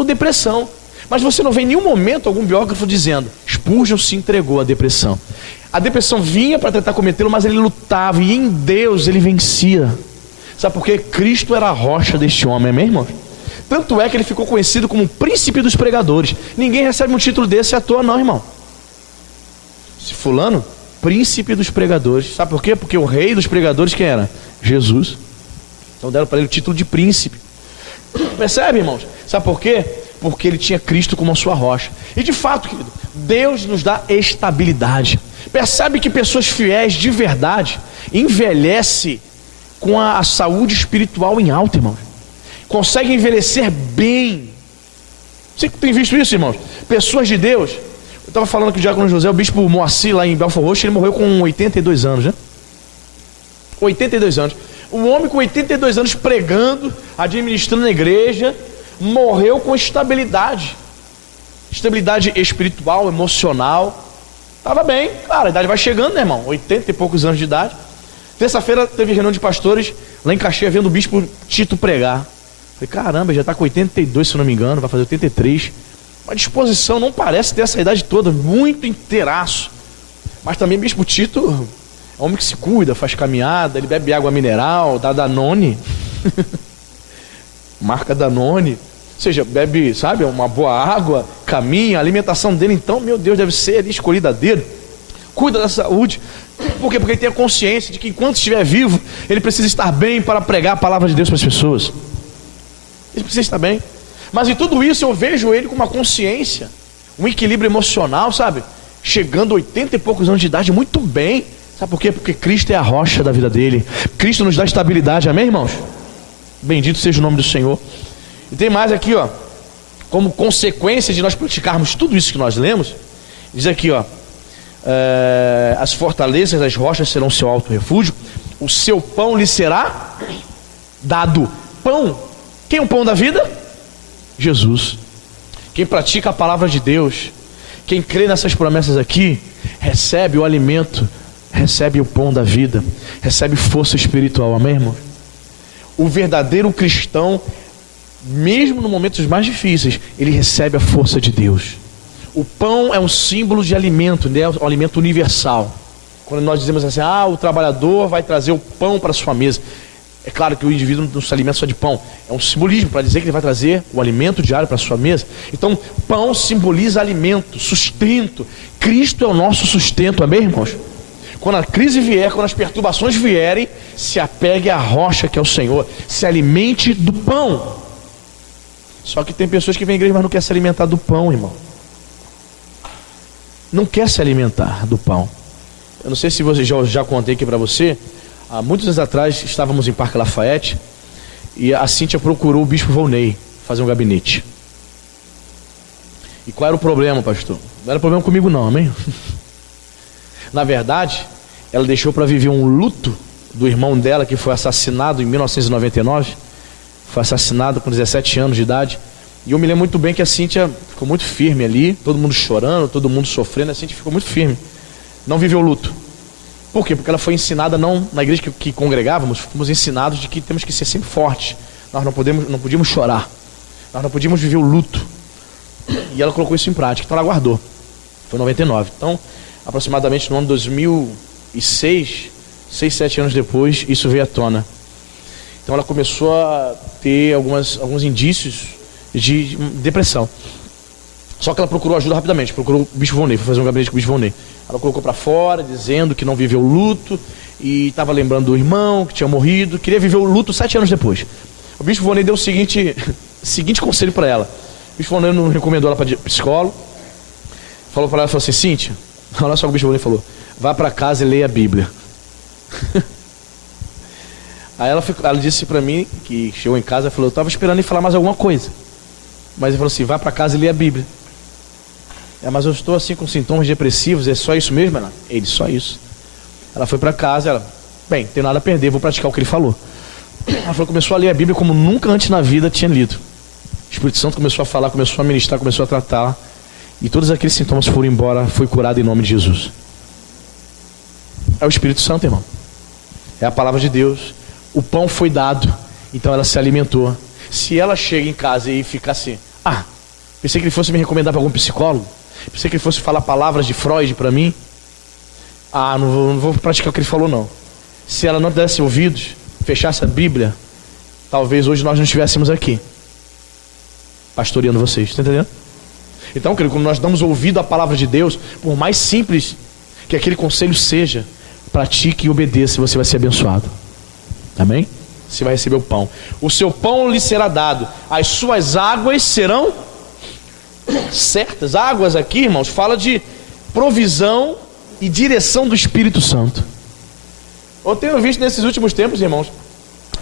a depressão. Mas você não vê em nenhum momento algum biógrafo dizendo: Spurgeon se entregou à depressão. A depressão vinha para tentar cometê-lo, mas ele lutava, e em Deus ele vencia. Sabe por quê? Cristo era a rocha deste homem, amém, irmão? Tanto é que ele ficou conhecido como o príncipe dos pregadores. Ninguém recebe um título desse à toa não, irmão. Se fulano, príncipe dos pregadores. Sabe por quê? Porque o rei dos pregadores quem era? Jesus. Então deram para ele o título de príncipe. Percebe, irmãos? Sabe por quê? Porque ele tinha Cristo como a sua rocha. E de fato, querido, Deus nos dá estabilidade. Percebe que pessoas fiéis de verdade envelhecem com a saúde espiritual em alta, irmãos. Conseguem envelhecer bem. Você tem visto isso, irmãos? Pessoas de Deus. Eu estava falando que o diácono José, o bispo Moacir, lá em Belfort Roxo, ele morreu com 82 anos, né? 82 anos. Um homem com 82 anos pregando, administrando a igreja, morreu com estabilidade. Estabilidade espiritual, emocional. Estava bem, claro, a idade vai chegando, né, irmão? 80 e poucos anos de idade. Terça-feira teve reunião de pastores lá em Caxias, vendo o bispo Tito pregar. Falei, caramba, já está com 82, se eu não me engano, vai fazer 83. Uma disposição, não parece ter essa idade toda, muito inteiraço. Mas também bispo Tito é um homem que se cuida, faz caminhada, ele bebe água mineral, dá Danone. Marca Danone. Ou seja, bebe, sabe, uma boa água, caminha, a alimentação dele, então, meu Deus, deve ser ali escolhida a dedo. Cuida da saúde. Por quê? Porque ele tem a consciência de que enquanto estiver vivo, ele precisa estar bem para pregar a palavra de Deus para as pessoas. Ele precisa estar bem. Mas em tudo isso eu vejo ele com uma consciência, um equilíbrio emocional, sabe? Chegando a 80 e poucos anos de idade, muito bem. Sabe por quê? Porque Cristo é a rocha da vida dele. Cristo nos dá estabilidade, amém, irmãos? Bendito seja o nome do Senhor. E tem mais aqui, ó. Como consequência de nós praticarmos tudo isso que nós lemos, diz aqui, ó. As fortalezas das rochas serão seu alto refúgio, o seu pão lhe será dado. Pão. Quem é o pão da vida? Jesus. Quem pratica a palavra de Deus, quem crê nessas promessas aqui, recebe o alimento, recebe o pão da vida, recebe força espiritual, amém, irmão? O verdadeiro cristão, mesmo nos momentos mais difíceis, ele recebe a força de Deus. O pão é um símbolo de alimento, né? Um alimento universal. Quando nós dizemos assim, o trabalhador vai trazer o pão para a sua mesa. É claro que o indivíduo não se alimenta só de pão. É um simbolismo para dizer que ele vai trazer o alimento diário para a sua mesa. Então, pão simboliza alimento, sustento. Cristo é o nosso sustento, amém, irmãos? Quando a crise vier, quando as perturbações vierem, se apegue à rocha que é o Senhor. Se alimente do pão. Só que tem pessoas que vêm à igreja, mas não querem se alimentar do pão, irmão. Não quer se alimentar do pão. Eu não sei se você já contei aqui para você. Há muitos anos atrás estávamos em Parque Lafayette e a Cíntia procurou o bispo Volney fazer um gabinete. E qual era o problema, pastor? Não era problema comigo não, amém? Na verdade, ela deixou para viver um luto do irmão dela que foi assassinado em 1999. Foi assassinado com 17 anos de idade. E eu me lembro muito bem que a Cíntia ficou muito firme ali, todo mundo chorando, todo mundo sofrendo, a Cíntia ficou muito firme. Não viveu luto. Por quê? Porque ela foi ensinada, não na igreja que congregávamos, fomos ensinados de que temos que ser sempre fortes. Nós não podíamos chorar. Nós não podíamos viver o luto. E ela colocou isso em prática, então ela guardou. Foi em 99. Então, aproximadamente no ano 2006, 6, 7 anos depois, isso veio à tona. Então ela começou a ter alguns indícios de depressão. Só que ela procurou ajuda rapidamente, procurou o bispo Volney, foi fazer um gabinete com o bispo Volney. Ela colocou para fora, dizendo que não viveu o luto, e estava lembrando do irmão que tinha morrido, queria viver o luto 7 anos depois. O bispo Volney deu o seguinte conselho para ela. O bispo Volney não recomendou ela para psicólogo, falou para ela, falou assim, Cíntia, olha só o que o bispo Volney falou, vá para casa e leia a Bíblia. Aí ela disse para mim, que chegou em casa, falou, eu estava esperando ele falar mais alguma coisa. Mas ele falou assim, vá para casa e lê a Bíblia. Mas eu estou assim com sintomas depressivos, é só isso mesmo, Ana? Ele, só isso. Ela foi para casa, ela, bem, não tem nada a perder, vou praticar o que ele falou. Ela falou, começou a ler a Bíblia como nunca antes na vida tinha lido. O Espírito Santo começou a falar, começou a ministrar, começou a tratar. E todos aqueles sintomas foram embora, foi curado em nome de Jesus. É o Espírito Santo, irmão. É a palavra de Deus. O pão foi dado. Então ela se alimentou. Se ela chega em casa e fica assim, pensei que ele fosse me recomendar para algum psicólogo, pensei que ele fosse falar palavras de Freud para mim, não vou praticar o que ele falou não. Se ela não desse ouvidos, fechasse a Bíblia, talvez hoje nós não estivéssemos aqui pastoreando vocês, está entendendo? Então, querido, quando nós damos ouvido à palavra de Deus, por mais simples que aquele conselho seja, pratique e obedeça e você vai ser abençoado. Amém? Você vai receber o pão. O seu pão lhe será dado. As suas águas serão certas. Águas aqui, irmãos, fala de provisão e direção do Espírito Santo. Eu tenho visto nesses últimos tempos, irmãos,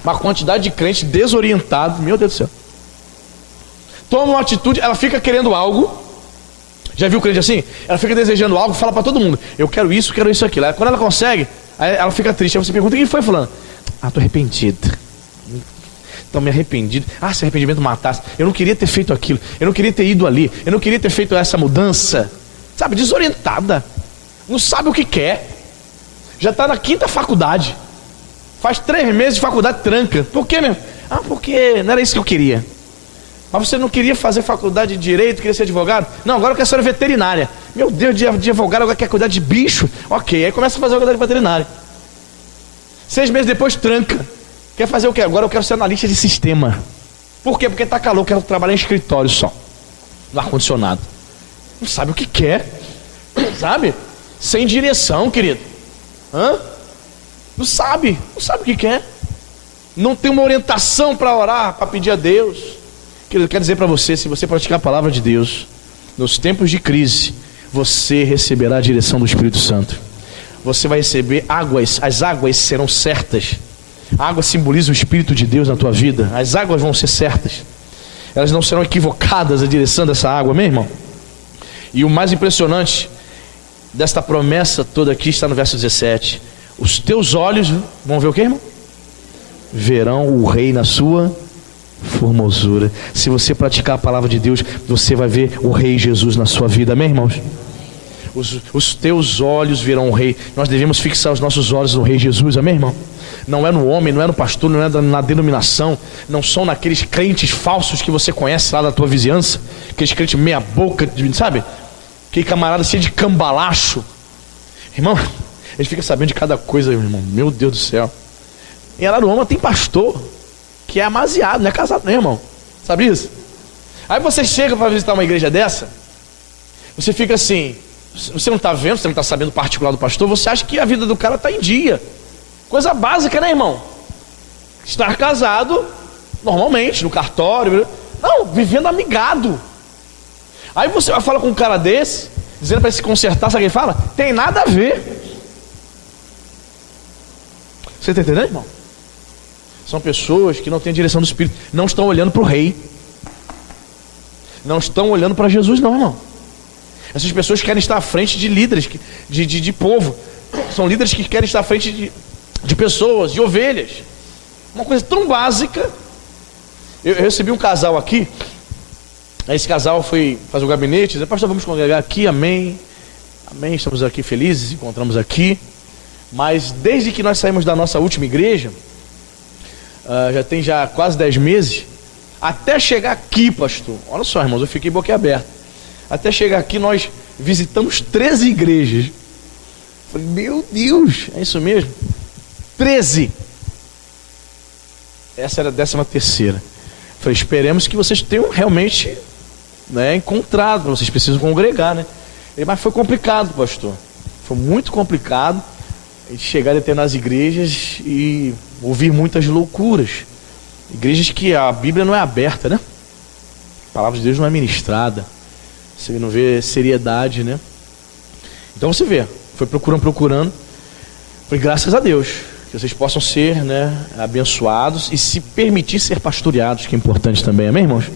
uma quantidade de crentes desorientados. Meu Deus do céu. Toma uma atitude, ela fica querendo algo. Já viu o crente assim? Ela fica desejando algo, fala para todo mundo: eu quero isso, aquilo. Aí, quando ela consegue, aí ela fica triste. Aí você pergunta: o que foi, fulano? Tô arrependido. Tô me arrependido. Se arrependimento matasse. Eu não queria ter feito aquilo. Eu não queria ter ido ali. Eu não queria ter feito essa mudança. Sabe, desorientada. Não sabe o que quer. Já está na 5ª faculdade. Faz 3 meses de faculdade, tranca. Por quê mesmo? Porque não era isso que eu queria. Mas você não queria fazer faculdade de Direito, queria ser advogado? Não, agora eu quero ser veterinária. Meu Deus, de advogado agora quer cuidar de bicho? Ok, aí começa a fazer a faculdade de veterinária. 6 meses depois, tranca. Quer fazer o quê? Agora eu quero ser analista de sistema. Por quê? Porque tá calor, eu quero trabalhar em escritório só. No ar-condicionado. Não sabe o que quer. Sabe? Sem direção, querido. Não sabe o que quer. Não tem uma orientação para orar, para pedir a Deus. Querido, eu quero dizer para você, se você praticar a palavra de Deus, nos tempos de crise, você receberá a direção do Espírito Santo. Você vai receber águas, as águas serão certas. A água simboliza o Espírito de Deus na tua vida. As águas vão ser certas. Elas não serão equivocadas a direção dessa água, meu irmão. E o mais impressionante desta promessa toda aqui está no verso 17. Os teus olhos vão ver o que, irmão? Verão o Rei na sua formosura. Se você praticar a palavra de Deus, você vai ver o Rei Jesus na sua vida, amém, irmãos? Os teus olhos verão o Rei. Nós devemos fixar os nossos olhos no Rei Jesus, amém, irmão? Não é no homem, não é no pastor, não é na denominação, não são naqueles crentes falsos que você conhece lá da tua vizinhança, aqueles crentes meia boca, sabe? Aquele camarada cheio de cambalacho. Irmão, a gente fica sabendo de cada coisa, irmão. Meu Deus do céu. Em Araruama tem pastor que é amasiado, não é casado, não, irmão. Sabe isso? Aí você chega para visitar uma igreja dessa, você fica assim, você não está vendo, você não está sabendo o particular do pastor, você acha que a vida do cara está em dia. Coisa básica, né, irmão? Estar casado, normalmente, no cartório. Não, vivendo amigado. Aí você fala com um cara desse, dizendo para ele se consertar, sabe o que ele fala? Tem nada a ver. Você está entendendo, irmão? São pessoas que não têm a direção do Espírito, não estão olhando para o Rei, não estão olhando para Jesus, não, irmão. Essas pessoas querem estar à frente de líderes, de povo. São líderes que querem estar à frente de pessoas, de ovelhas. Uma coisa tão básica. Eu recebi um casal aqui. Esse casal foi fazer o gabinete, disse: pastor, vamos congregar aqui, amém. Amém, estamos aqui felizes, encontramos aqui. Mas desde que nós saímos da nossa última igreja, já tem quase 10 meses, até chegar aqui, pastor, olha só, irmãos, eu fiquei boquiaberto. Até chegar aqui nós visitamos 13 igrejas. Falei, meu Deus, é isso mesmo? 13. Essa era a 13ª. Falei, esperemos que vocês tenham realmente, encontrado. Vocês precisam congregar, né? Mas foi complicado, pastor. Foi muito complicado a gente chegar a determinadas igrejas e ouvir muitas loucuras. Igrejas que a Bíblia não é aberta, né? A palavra de Deus não é ministrada. Você não vê seriedade, né? Então você vê, foi procurando. Foi graças a Deus que vocês possam ser, abençoados e se permitir ser pastoreados, que é importante também, amém, irmãos?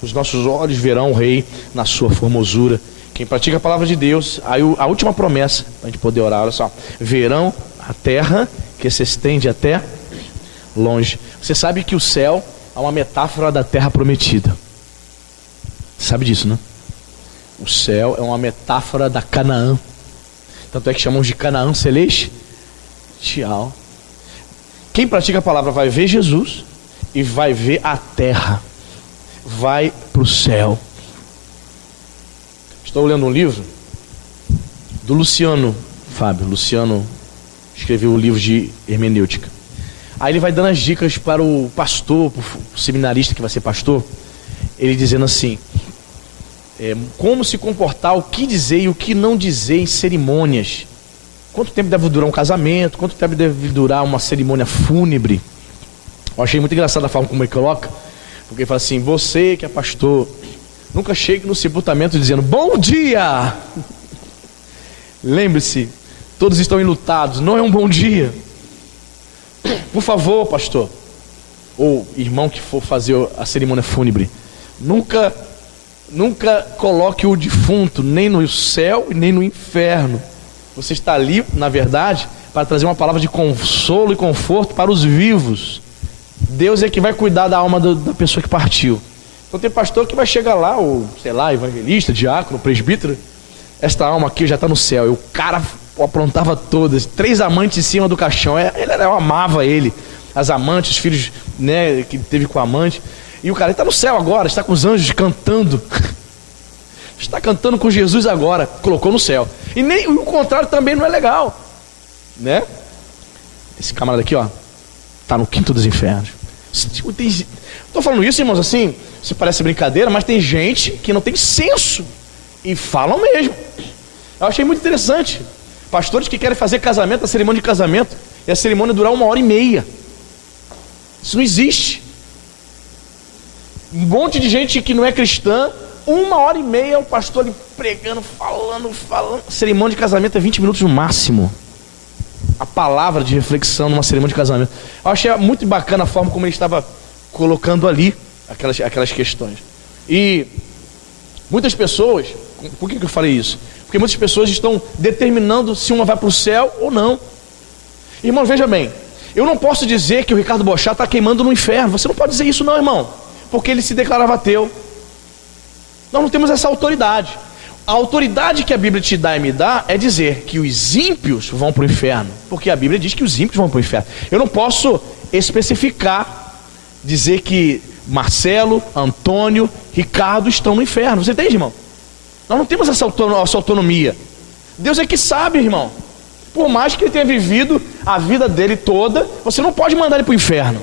Os nossos olhos verão o Rei na sua formosura. Quem pratica a palavra de Deus, aí a última promessa, para a gente poder orar, olha só: verão a terra que se estende até longe. Você sabe que o céu é uma metáfora da terra prometida. Você sabe disso, né? O céu é uma metáfora da Canaã. Tanto é que chamamos de Canaã celestial. Quem pratica a palavra vai ver Jesus e vai ver a terra, vai para o céu. Estou lendo um livro do Luciano Fábio. Luciano escreveu o livro de hermenêutica. Aí ele vai dando as dicas para o pastor, para o seminarista que vai ser pastor. Ele dizendo assim, como se comportar, o que dizer e o que não dizer em cerimônias. Quanto tempo deve durar um casamento, quanto tempo deve durar uma cerimônia fúnebre. Eu achei muito engraçada a forma como ele coloca, porque ele fala assim, você que é pastor, nunca chegue no sepultamento dizendo, bom dia! Lembre-se, todos estão enlutados, não é um bom dia. Por favor, pastor, ou irmão que for fazer a cerimônia fúnebre, nunca coloque o defunto nem no céu e nem no inferno. Você está ali, na verdade, para trazer uma palavra de consolo e conforto para os vivos. Deus é que vai cuidar da alma da pessoa que partiu. Então tem pastor que vai chegar lá, ou sei lá, evangelista, diácono, presbítero, esta alma aqui já está no céu. E o cara aprontava todas, 3 amantes em cima do caixão. Eu amava ele, as amantes, os filhos, né, que teve com a amante. E o cara está no céu agora, está com os anjos cantando. Está cantando com Jesus agora, colocou no céu. E nem o contrário também não é legal, né? Esse camarada aqui, ó, está no quinto dos infernos. Estou falando isso, irmãos, assim, se parece brincadeira, mas tem gente que não tem senso e falam mesmo. Eu achei muito interessante. Pastores que querem fazer casamento, a cerimônia de casamento, e a cerimônia durar 1h30. Isso não existe. Um monte de gente que não é cristã, 1h30 o pastor ali pregando, falando. A cerimônia de casamento é 20 minutos no máximo. A palavra de reflexão numa cerimônia de casamento. Eu achei muito bacana a forma como ele estava colocando ali aquelas questões. E muitas pessoas, por que eu falei isso? Porque muitas pessoas estão determinando se uma vai para o céu ou não. Irmão, veja bem, eu não posso dizer que o Ricardo Boechat está queimando no inferno. Você não pode dizer isso não, irmão, porque ele se declarava ateu. Nós não temos essa autoridade. A autoridade que a Bíblia te dá e me dá é dizer que os ímpios vão para o inferno, porque a Bíblia diz que os ímpios vão para o inferno. Eu não posso especificar, dizer que Marcelo, Antônio, Ricardo estão no inferno. Você entende, irmão? Nós não temos essa autonomia. Deus é que sabe, irmão. Por mais que ele tenha vivido a vida dele toda, você não pode mandar ele para o inferno.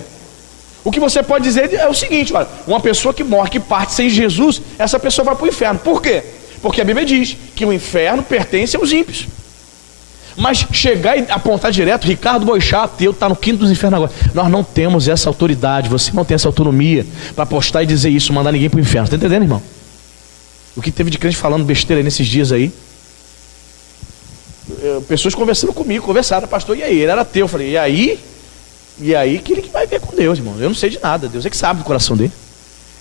O que você pode dizer é o seguinte, olha, uma pessoa que morre, que parte sem Jesus, essa pessoa vai para o inferno. Por quê? Porque a Bíblia diz que o inferno pertence aos ímpios. Mas chegar e apontar direto, Ricardo Boechat, ateu, está no quinto dos infernos agora. Nós não temos essa autoridade, você não tem essa autonomia para postar e dizer isso, mandar ninguém para o inferno. Está entendendo, irmão? O que teve de crente falando besteira aí nesses dias aí? Pessoas conversando comigo, conversaram, pastor, e aí? Ele era ateu. Eu falei, e aí? E aí que ele que vai ver com Deus, irmão. Eu não sei de nada, Deus é que sabe do coração dele.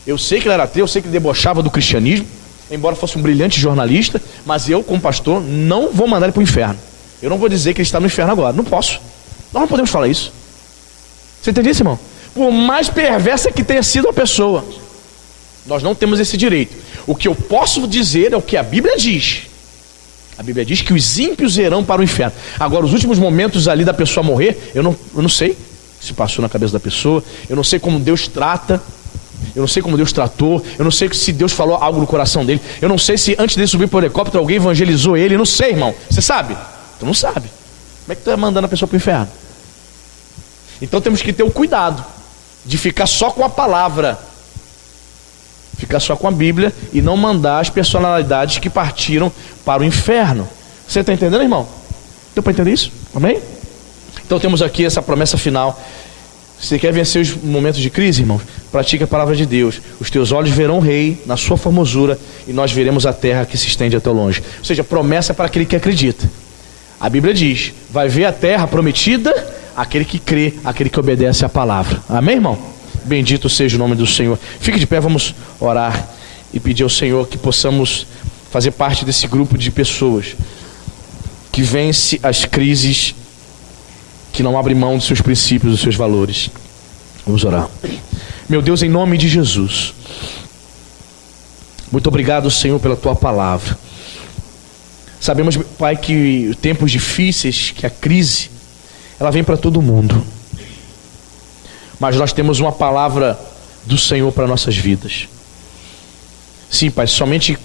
Eu sei que ele era ateu, eu sei que ele debochava do cristianismo, embora fosse um brilhante jornalista, mas eu, como pastor, não vou mandar ele para o inferno. Eu não vou dizer que ele está no inferno agora, não posso. Nós não podemos falar isso. Você entende isso, irmão? Por mais perversa que tenha sido a pessoa, nós não temos esse direito. O que eu posso dizer é o que a Bíblia diz. A Bíblia diz que os ímpios irão para o inferno. Agora, os últimos momentos ali da pessoa morrer, eu não sei se passou na cabeça da pessoa, eu não sei como Deus trata, eu não sei como Deus tratou, eu não sei se Deus falou algo no coração dele, eu não sei se antes de subir para o helicóptero alguém evangelizou ele, eu não sei, irmão. Você sabe? Tu não sabe. Como é que tu está mandando a pessoa para o inferno? Então temos que ter o cuidado de ficar só com a palavra, ficar só com a Bíblia e não mandar as personalidades que partiram para o inferno. Você está entendendo, irmão? Deu para entender isso? Amém? Então temos aqui essa promessa final. Você quer vencer os momentos de crise, irmãos? Pratique a palavra de Deus. Os teus olhos verão o rei na sua formosura e nós veremos a terra que se estende até longe. Ou seja, promessa para aquele que acredita. A Bíblia diz, vai ver a terra prometida aquele que crê, aquele que obedece à palavra. Amém, irmão? Bendito seja o nome do Senhor. Fique de pé, vamos orar e pedir ao Senhor que possamos fazer parte desse grupo de pessoas que vence as crises, que não abre mão dos seus princípios, dos seus valores. Vamos orar. Meu Deus, em nome de Jesus, muito obrigado, Senhor, pela tua palavra. Sabemos, Pai, que tempos difíceis, que a crise, ela vem para todo mundo. mas nós temos uma palavra do Senhor para nossas vidas. Sim, Pai, somente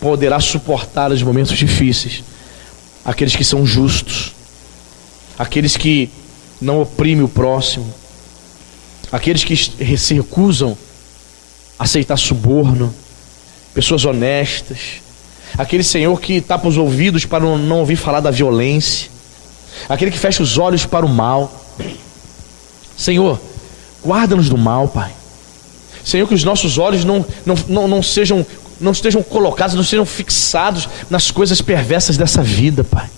poderá suportar os momentos difíceis aqueles que são justos, aqueles que não oprimem o próximo, aqueles que se recusam a aceitar suborno, pessoas honestas, aquele Senhor que tapa os ouvidos para não ouvir falar da violência, aquele que fecha os olhos para o mal. Senhor, guarda-nos do mal, Pai. Senhor, que os nossos olhos não estejam colocados, não sejam fixados nas coisas perversas dessa vida, Pai.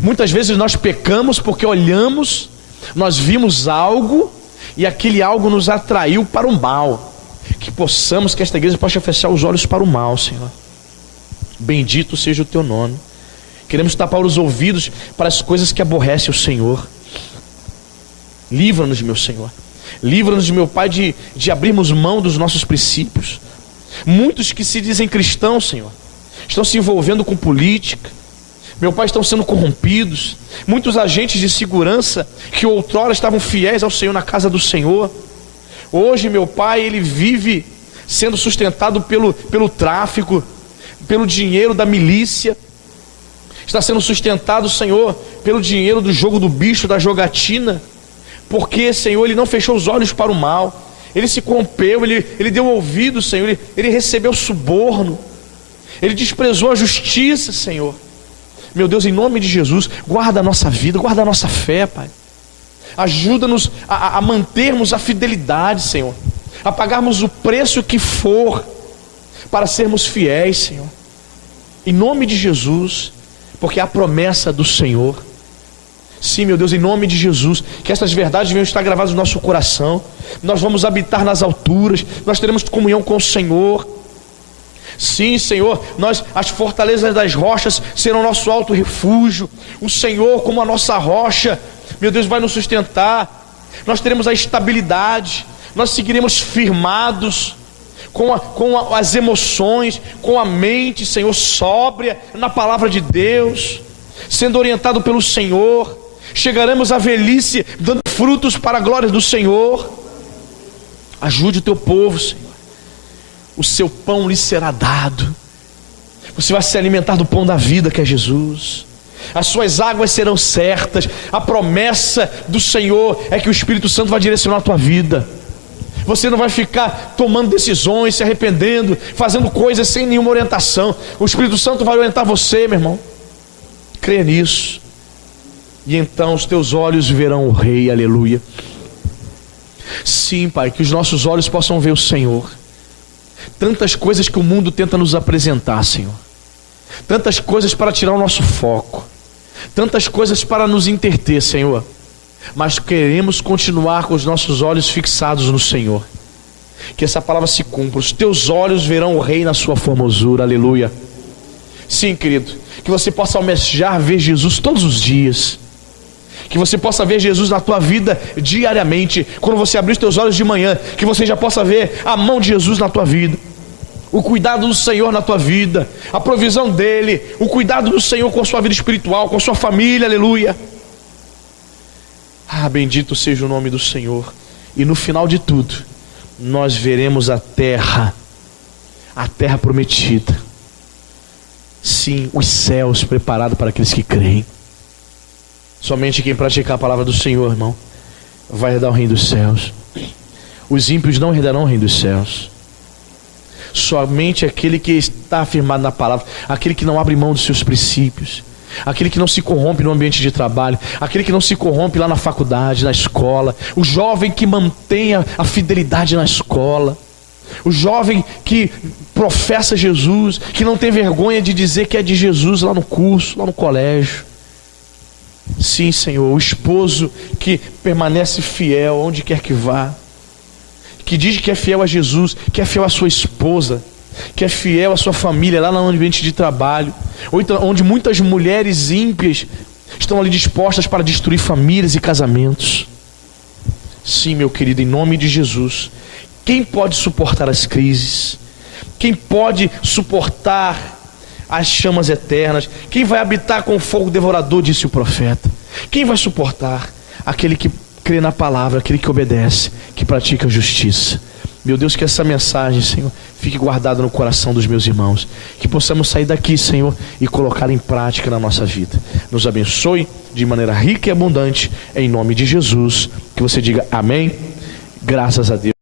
Muitas vezes nós pecamos porque olhamos, nós vimos algo e aquele algo nos atraiu para o mal. Que esta igreja possa fechar os olhos para o mal, Senhor. Bendito seja o teu nome. Queremos tapar os ouvidos para as coisas que aborrecem o Senhor. Livra-nos, meu Senhor. Livra-nos, meu Pai, de abrirmos mão dos nossos princípios. Muitos que se dizem cristãos, Senhor, estão se envolvendo com política. Meu Pai, estão sendo corrompidos. Muitos agentes de segurança que outrora estavam fiéis ao Senhor na casa do Senhor, hoje, meu Pai, ele vive sendo sustentado pelo tráfico, pelo dinheiro da milícia. Está sendo sustentado, Senhor, pelo dinheiro do jogo do bicho, da jogatina. Porque, Senhor, ele não fechou os olhos para o mal. Ele se corrompeu, ele deu ouvido, Senhor. Ele recebeu suborno. Ele desprezou a justiça, Senhor. Meu Deus, em nome de Jesus, guarda a nossa vida, guarda a nossa fé, Pai. Ajuda-nos a mantermos a fidelidade, Senhor. A pagarmos o preço que for para sermos fiéis, Senhor. Em nome de Jesus, porque é a promessa do Senhor. Sim, meu Deus, em nome de Jesus, que essas verdades venham estar gravadas no nosso coração. Nós vamos habitar nas alturas, nós teremos comunhão com o Senhor. Sim, Senhor, as fortalezas das rochas serão nosso alto refúgio. O Senhor, como a nossa rocha, meu Deus, vai nos sustentar. Nós teremos a estabilidade, nós seguiremos firmados com as emoções, com a mente, Senhor, sóbria na palavra de Deus, sendo orientado pelo Senhor. Chegaremos à velhice dando frutos para a glória do Senhor. Ajude o teu povo, Senhor. O seu pão lhe será dado. Você vai se alimentar do pão da vida, que é Jesus. As suas águas serão certas. A promessa do Senhor é que o Espírito Santo vai direcionar a tua vida. Você não vai ficar tomando decisões, se arrependendo, fazendo coisas sem nenhuma orientação. O Espírito Santo vai orientar você, meu irmão. Creia nisso. E então os teus olhos verão o Rei, aleluia. Sim, Pai, que os nossos olhos possam ver o Senhor. Tantas coisas que o mundo tenta nos apresentar, Senhor. Tantas coisas para tirar o nosso foco. Tantas coisas para nos entreter, Senhor. Mas queremos continuar com os nossos olhos fixados no Senhor. Que essa palavra se cumpra. Os teus olhos verão o Rei na sua formosura, aleluia. Sim, querido, que você possa almejar ver Jesus todos os dias. Que você possa ver Jesus na tua vida diariamente. Quando você abrir os teus olhos de manhã, que você já possa ver a mão de Jesus na tua vida, o cuidado do Senhor na tua vida, a provisão dele, o cuidado do Senhor com a sua vida espiritual, com a sua família, aleluia. Ah, bendito seja o nome do Senhor. E no final de tudo, nós veremos a terra prometida. Sim, os céus preparados para aqueles que creem. Somente quem praticar a palavra do Senhor, irmão, vai herdar o reino dos céus. Os ímpios não herdarão o reino dos céus. Somente aquele que está afirmado na palavra, aquele que não abre mão dos seus princípios, aquele que não se corrompe no ambiente de trabalho, aquele que não se corrompe lá na faculdade, na escola, o jovem que mantém a fidelidade na escola, o jovem que professa Jesus, que não tem vergonha de dizer que é de Jesus lá no curso, lá no colégio. Sim, Senhor, o esposo que permanece fiel onde quer que vá, que diz que é fiel a Jesus, que é fiel à sua esposa, que é fiel à sua família lá no ambiente de trabalho, ou então, onde muitas mulheres ímpias estão ali dispostas para destruir famílias e casamentos. Sim, meu querido, em nome de Jesus, quem pode suportar as crises? Quem pode suportar as chamas eternas? Quem vai habitar com o fogo devorador, disse o profeta? Quem vai suportar? Aquele que crê na palavra, aquele que obedece, que pratica a justiça. Meu Deus, que essa mensagem, Senhor, fique guardada no coração dos meus irmãos. Que possamos sair daqui, Senhor, e colocar em prática na nossa vida. Nos abençoe de maneira rica e abundante, em nome de Jesus. Que você diga amém. Graças a Deus.